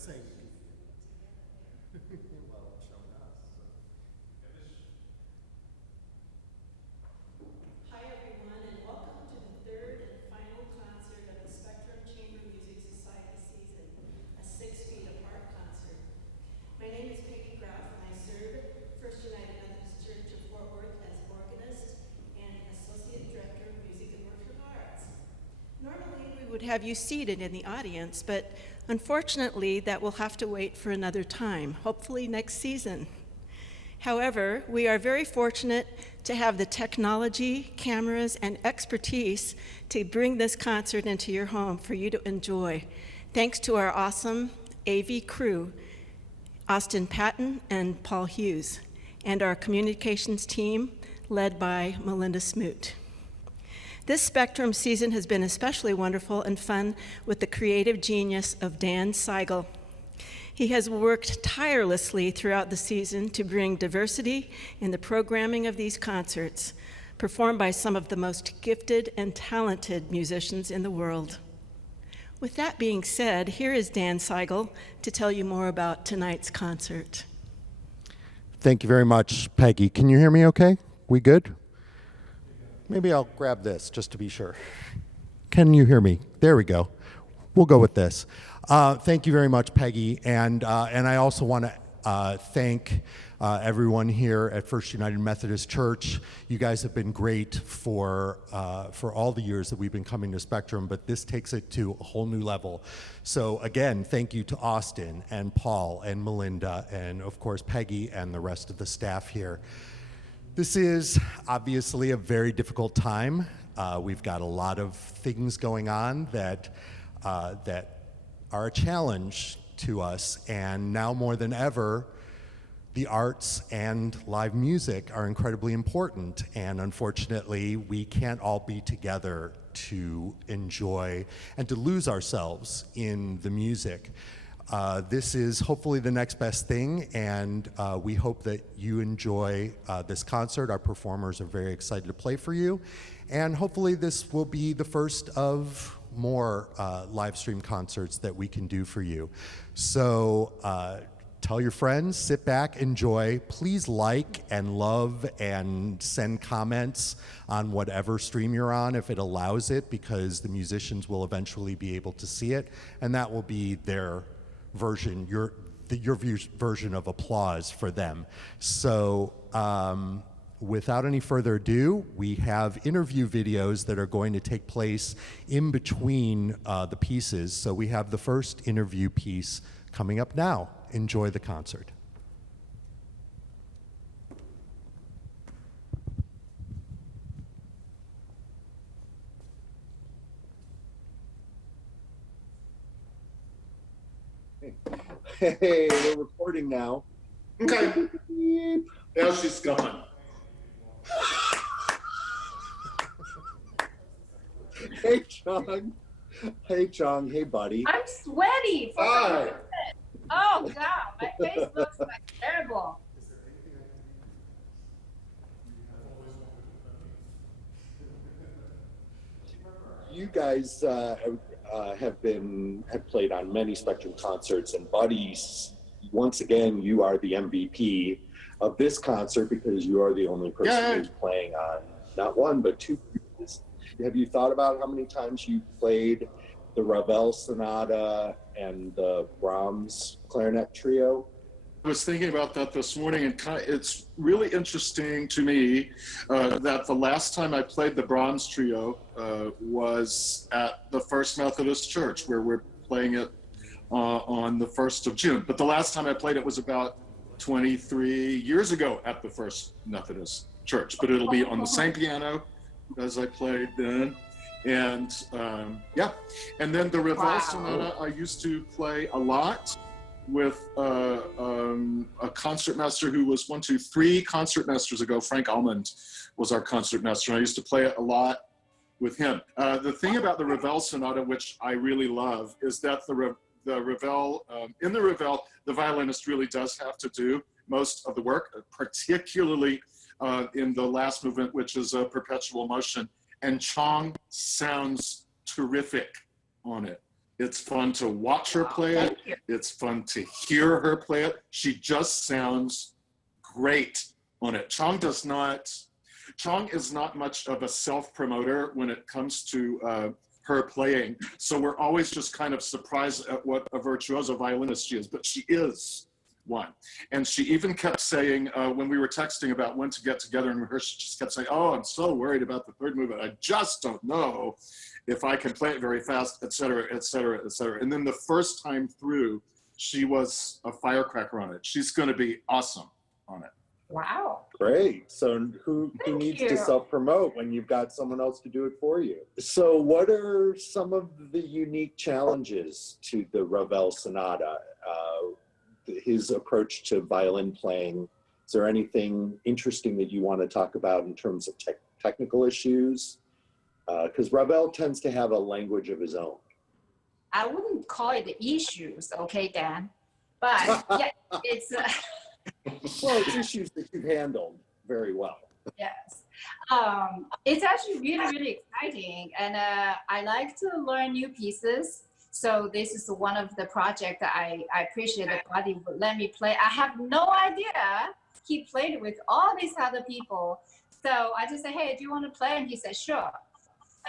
saying. Hi everyone, and welcome to the third and final concert of the Spectrum Chamber Music Society season, a 6 Feet Apart concert. My name is Peggy Graff, and I serve First United Methodist Church of Fort Worth as organist and Associate Director of Music and Worship Arts. Normally, we would have you seated in the audience, but unfortunately, that will have to wait for another time, hopefully next season. However, we are very fortunate to have the technology, cameras, and expertise to bring this concert into your home for you to enjoy. Thanks to our awesome AV crew, Austin Patton and Paul Hughes, and our communications team led by Melinda Smoot. This Spectrum season has been especially wonderful and fun with the creative genius of Dan Seigel. He has worked tirelessly throughout the season to bring diversity in the programming of these concerts, performed by some of the most gifted and talented musicians in the world. With that being said, here is Dan Seigel to tell you more about tonight's concert. Thank you very much, Peggy. Can you hear me okay? We good? Maybe I'll grab this just to be sure. Can you hear me? There we go. We'll go with this. Thank you very much, Peggy. And I also want to thank everyone here at First United Methodist Church. You guys have been great for all the years that we've been coming to Spectrum, but this takes it to a whole new level. So again, thank you to Austin and Paul and Melinda and of course Peggy and the rest of the staff here. This is obviously a very difficult time. We've got a lot of things going on that are a challenge to us, and now more than ever, the arts and live music are incredibly important, and unfortunately, we can't all be together to enjoy and to lose ourselves in the music. This is hopefully the next best thing, and we hope that you enjoy this concert. Our performers are very excited to play for you, and hopefully this will be the first of more live stream concerts that we can do for you. So tell your friends, sit back, enjoy. Please like and love and send comments on whatever stream you're on if it allows it, because the musicians will eventually be able to see it, and that will be their version, your version of applause for them. So without any further ado, we have interview videos that are going to take place in between the pieces. So we have the first interview piece coming up now. Enjoy the concert. Hey, we're recording now. Okay. Now she's gone. Hey, Chong. Hey, Chong. Hey, buddy. I'm sweaty. Hi. Oh, God. My face looks like terrible. You guys have played on many Spectrum concerts, and Buddy, once again, you are the MVP of this concert because you are the only person who's playing on not one but two pieces. Have you thought about how many times you played the Ravel Sonata and the Brahms Clarinet Trio? I was thinking about that this morning, and it's really interesting to me that the last time I played the Brahms Trio was at the First Methodist Church, where we're playing it on the 1st of June. But the last time I played it was about 23 years ago at the First Methodist Church. But it'll be on the same piano as I played then. And and then the Ravel Sonata I used to play a lot with a concertmaster who was 3 concertmasters ago. Frank Almond was our concertmaster, and I used to play it a lot with him. The thing about the Ravel Sonata, which I really love, is that the Ravel, in the Ravel, the violinist really does have to do most of the work, particularly in the last movement, which is a perpetual motion. And Chong sounds terrific on it. It's fun to watch her play it. Thank you. It's fun to hear her play it. She just sounds great on it. Chong is not much of a self-promoter when it comes to her playing. So we're always just kind of surprised at what a virtuoso violinist she is, but she is one. And she even kept saying, when we were texting about when to get together and rehearse, she just kept saying, oh, I'm so worried about the third movement. I just don't know if I can play it very fast, et cetera, et cetera, et cetera. And then the first time through, she was a firecracker on it. She's going to be awesome on it. Wow. Great. So who Thank needs you. to self-promote when you've got someone else to do it for you? So what are some of the unique challenges to the Ravel Sonata? His approach to violin playing. Is there anything interesting that you want to talk about in terms of technical issues? Because Ravel tends to have a language of his own. I wouldn't call it issues, okay, Dan? But yeah, it's Well, it's issues that you've handled very well. yes. It's actually really, really exciting, and I like to learn new pieces. So this is one of the projects that I appreciate that Buddy would let me play. I have no idea he played with all these other people. So I just said, hey, do you want to play? And he said, sure.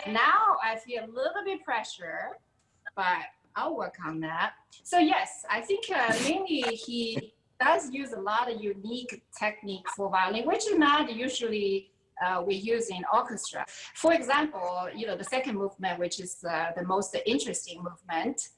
Now I feel a little bit pressure, but I'll work on that. So yes, I think mainly he does use a lot of unique technique for violin, which is not usually we use in orchestra. For example, the second movement, which is the most interesting movement,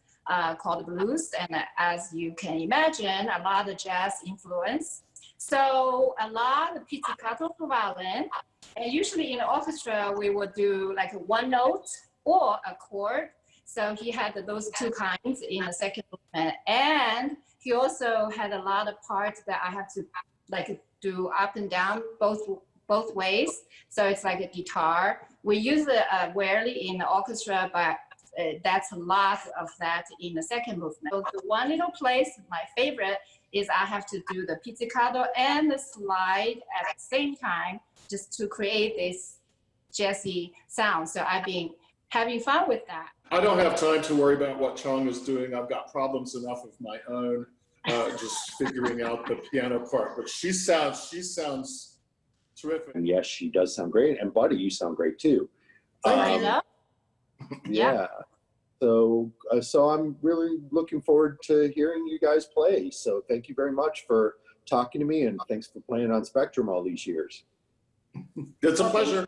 called blues, and as you can imagine, a lot of jazz influence. So a lot of pizzicato for violin, and usually in the orchestra we would do like a one note or a chord. So he had those two kinds in the second movement, and he also had a lot of parts that I have to like do up and down both ways. So it's like a guitar. We use it rarely in the orchestra, but that's a lot of that in the second movement. So the one little place, my favorite, is I have to do the pizzicato and the slide at the same time just to create this jazzy sound. So I've been having fun with that. I don't have time to worry about what Chong is doing. I've got problems enough of my own, just figuring out the piano part. But she sounds terrific. And yes, she does sound great. And Buddy, you sound great too. I know. Yeah. So I'm really looking forward to hearing you guys play. So thank you very much for talking to me, and thanks for playing on Spectrum all these years. It's a pleasure.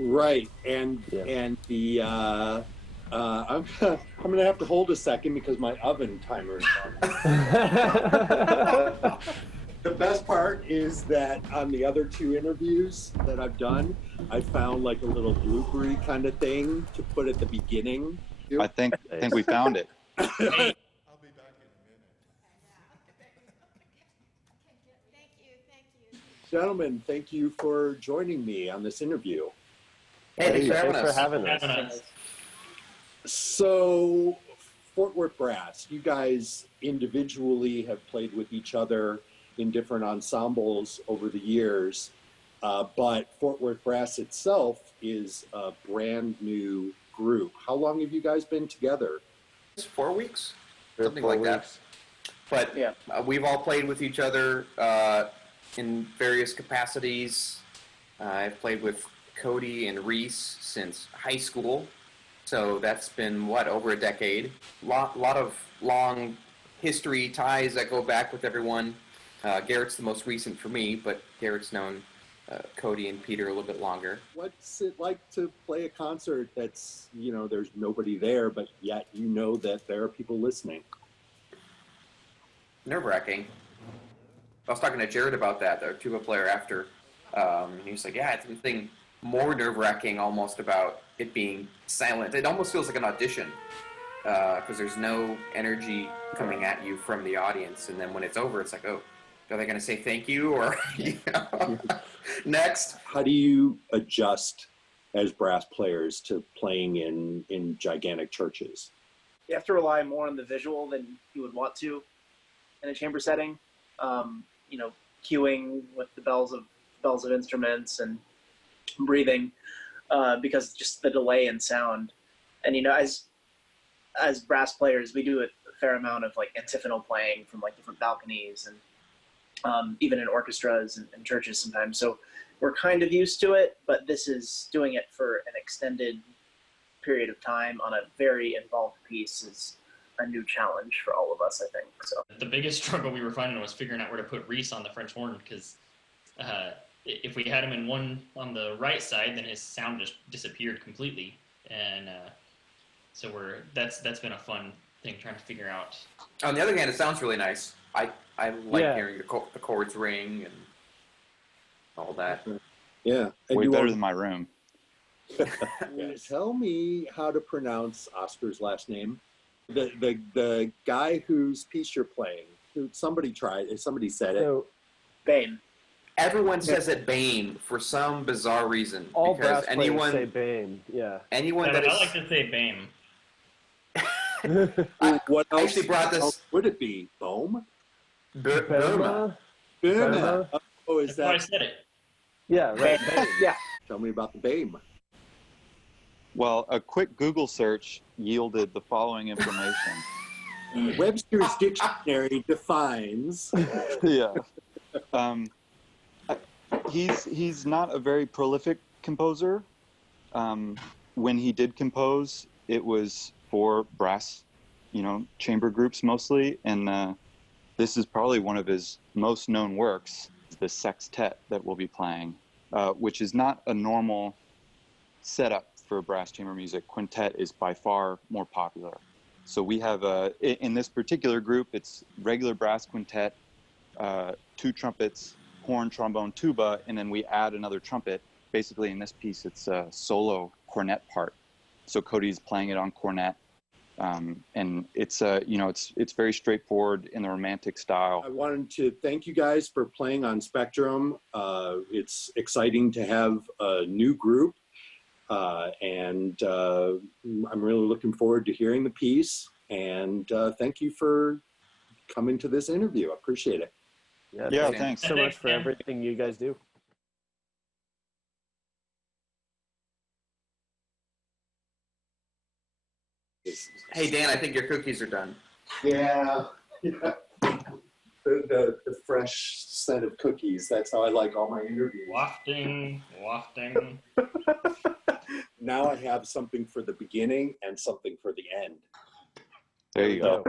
Right, and the I'm gonna have to hold a second because my oven timer is on. The best part is that on the other two interviews that I've done, I found like a little bloopery kind of thing to put at the beginning. I think we found it. Gentlemen, thank you for joining me on this interview. Hey, Thanks for having us. So, Fort Worth Brass, you guys individually have played with each other in different ensembles over the years, but Fort Worth Brass itself is a brand new group. How long have you guys been together? It's 4 weeks, 3 or something 4 like that. weeks. But we've all played with each other in various capacities. I've played with Cody and Reese since high school, so that's been over a decade. Lot of long history ties that go back with everyone. Garrett's the most recent for me, but Garrett's known Cody and Peter a little bit longer. What's it like to play a concert that's, there's nobody there, but yet that there are people listening? Nerve-wracking. I was talking to Jared about that, our tuba player, after. And he was like, yeah, it's something more nerve-wracking almost about it being silent. It almost feels like an audition because there's no energy coming at you from the audience. And then when it's over, it's like, oh, are they going to say thank you or next? How do you adjust as brass players to playing in gigantic churches? You have to rely more on the visual than you would want to in a chamber setting. Cueing with the bells of instruments and breathing, because just the delay in sound. And as brass players, we do a fair amount of antiphonal playing from different balconies and even in orchestras and churches sometimes. So we're kind of used to it, but this is doing it for an extended period of time on a very involved piece is a new challenge for all of us, I think. So the biggest struggle we were finding was figuring out where to put Reese on the French horn, because if we had him in one on the right side, then his sound just disappeared completely. And so that's been a fun thing trying to figure out. On the other hand, it sounds really nice. I like hearing the chords ring and all that. Yeah. Way better than my room. Yes. Tell me how to pronounce Oscar's last name. The guy whose piece you're playing, somebody said it. So, Bane. Everyone says it Bane for some bizarre reason. All because brass players say Bane, yeah. Anyone Yeah, that I is... like to say Bame. What else? I actually brought this... How would it be? Bohm? Burma. Burma. Oh, is That's why I that? said it. Yeah, right. Bane. Yeah. Tell me about the BAME. Well, a quick Google search yielded the following information. Webster's dictionary defines. Yeah. He's not a very prolific composer. When he did compose, it was for brass, chamber groups mostly, and this is probably one of his most known works, the sextet that we'll be playing, which is not a normal setup for brass chamber music. Quintet is by far more popular. So we have, in this particular group, it's regular brass quintet, 2 trumpets, horn, trombone, tuba, and then we add another trumpet. Basically, in this piece, it's a solo cornet part. So Cody's playing it on cornet, and it's it's very straightforward in the romantic style. I wanted to thank you guys for playing on Spectrum. It's exciting to have a new group, and I'm really looking forward to hearing the piece. And thank you for coming to this interview. I appreciate it. Yeah, thanks. So much for everything you guys do. Hey, Dan, I think your cookies are done. Yeah. The fresh scent of cookies. That's how I like all my interviews. Wafting. Now I have something for the beginning and something for the end. There you go.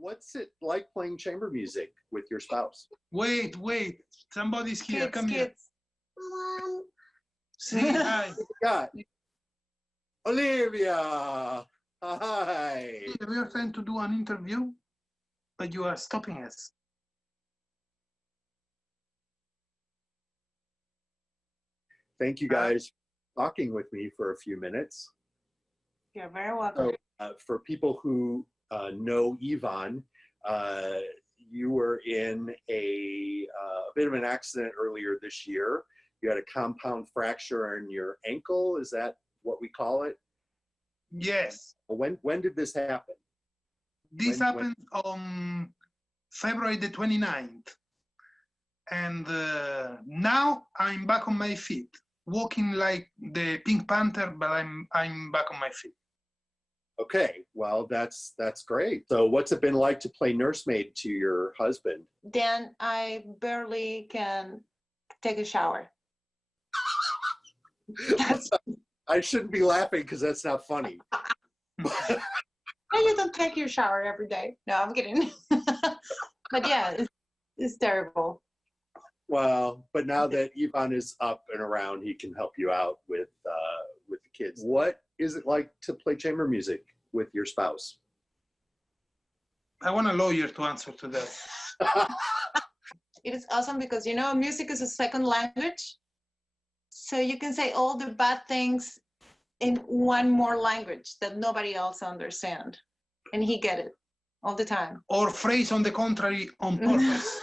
What's it like playing chamber music with your spouse? Wait, somebody's here. Come here. Kids. Say hi. Got Olivia. Hi. We are trying to do an interview, but you are stopping us. Thank you guys for talking with me for a few minutes. You're very welcome. So, for people who know Ivan, you were in a bit of an accident earlier this year. You had a compound fracture in your ankle. Is that what we call it? Yes. When did this happen? This happened on February the 29th. And now I'm back on my feet, walking like the Pink Panther, but I'm back on my feet. Okay, well, that's great. So what's it been like to play nursemaid to your husband? Dan, I barely can take a shower. I shouldn't be laughing because that's not funny. You don't take your shower every day. No, I'm kidding. But yeah, it's terrible. Well, but now that Ivan is up and around, he can help you out with the kids. What is it like to play chamber music with your spouse? I want a lawyer to answer to that. It is awesome because, you know, music is a second language. So you can say all the bad things in one more language that nobody else understands. And he get it all the time. Or phrase on the contrary on purpose.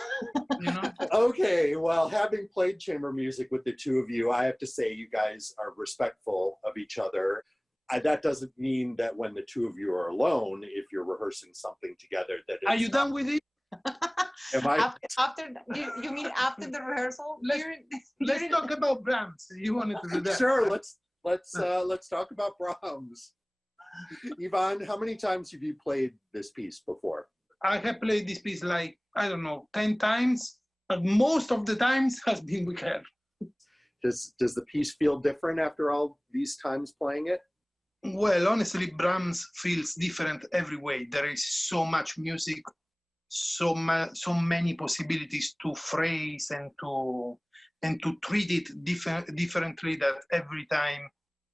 You know? Okay, well, having played chamber music with the two of you, I have to say you guys are respectful of each other. That doesn't mean that when the two of you are alone, if you're rehearsing something together, that it's Are you done with it? Am I? After you mean after the rehearsal? Let's talk about Brahms. You wanted to do that. Sure, let's talk about Brahms. Ivan, how many times have you played this piece before? I have played this piece like, I don't know, 10 times, but most of the times has been with her. Does the piece feel different after all these times playing it? Well, honestly, Brahms feels different every way. There is so much music, so many possibilities to phrase and to treat it differently that every time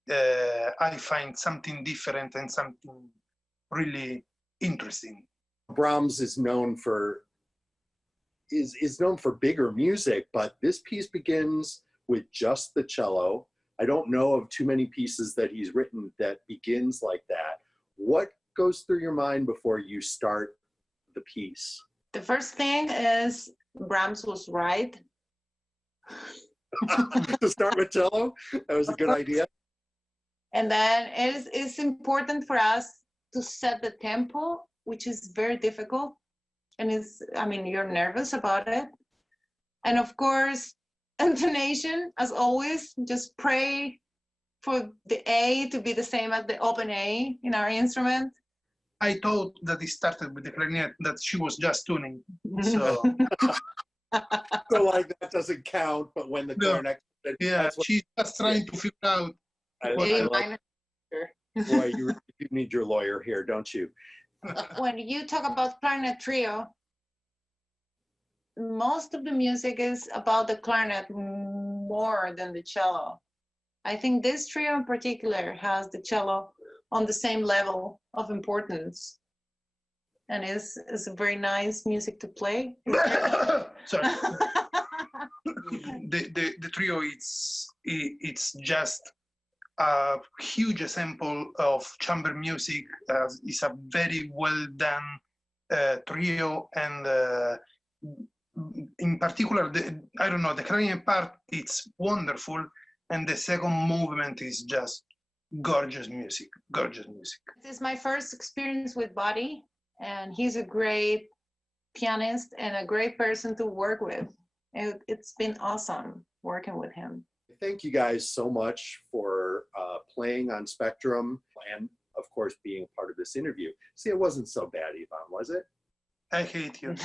I find something different and something really interesting. Brahms is known for bigger music, but this piece begins with just the cello. I don't know of too many pieces that he's written that begins like that. What goes through your mind before you start the piece? The first thing is Brahms was right. To start with cello? That was a good idea. And then it's important for us to set the tempo, which is very difficult. And you're nervous about it. And of course, intonation, as always, just pray for the A to be the same as the open A in our instrument. I thought that it started with the clarinet, that she was just tuning. So, So like that doesn't count, but when the clarinet... Yeah, she's just trying to figure out. Boy, you need your lawyer here, don't you? When you talk about clarinet trio, most of the music is about the clarinet more than the cello. I think this trio in particular has the cello on the same level of importance. And it's a very nice music to play. Sorry. The trio, it's just a huge example of chamber music. It's a very well done trio, and in particular, the clarinet part, it's wonderful, and the second movement is just gorgeous music. This is my first experience with Buddy, and he's a great pianist and a great person to work with. It's been awesome working with him. Thank you guys so much for playing on Spectrum and, of course, being a part of this interview. See, it wasn't so bad, Ivan, was it? I hate you.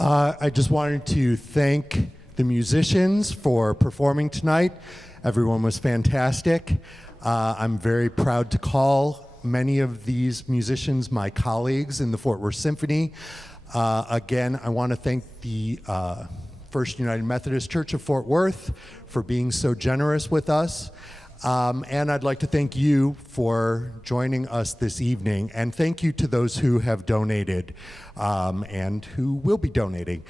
I just wanted to thank the musicians for performing tonight. Everyone was fantastic. I'm very proud to call many of these musicians my colleagues in the Fort Worth Symphony. Again, I want to thank the First United Methodist Church of Fort Worth for being so generous with us. And I'd like to thank you for joining us this evening. And thank you to those who have donated and who will be donating.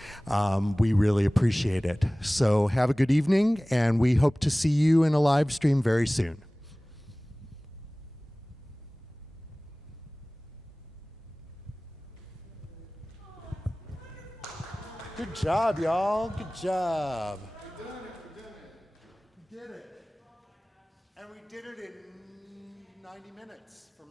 We really appreciate it. So have a good evening, and we hope to see you in a live stream very soon. Good job, y'all. Good job. We did it. And we did it in 90 minutes from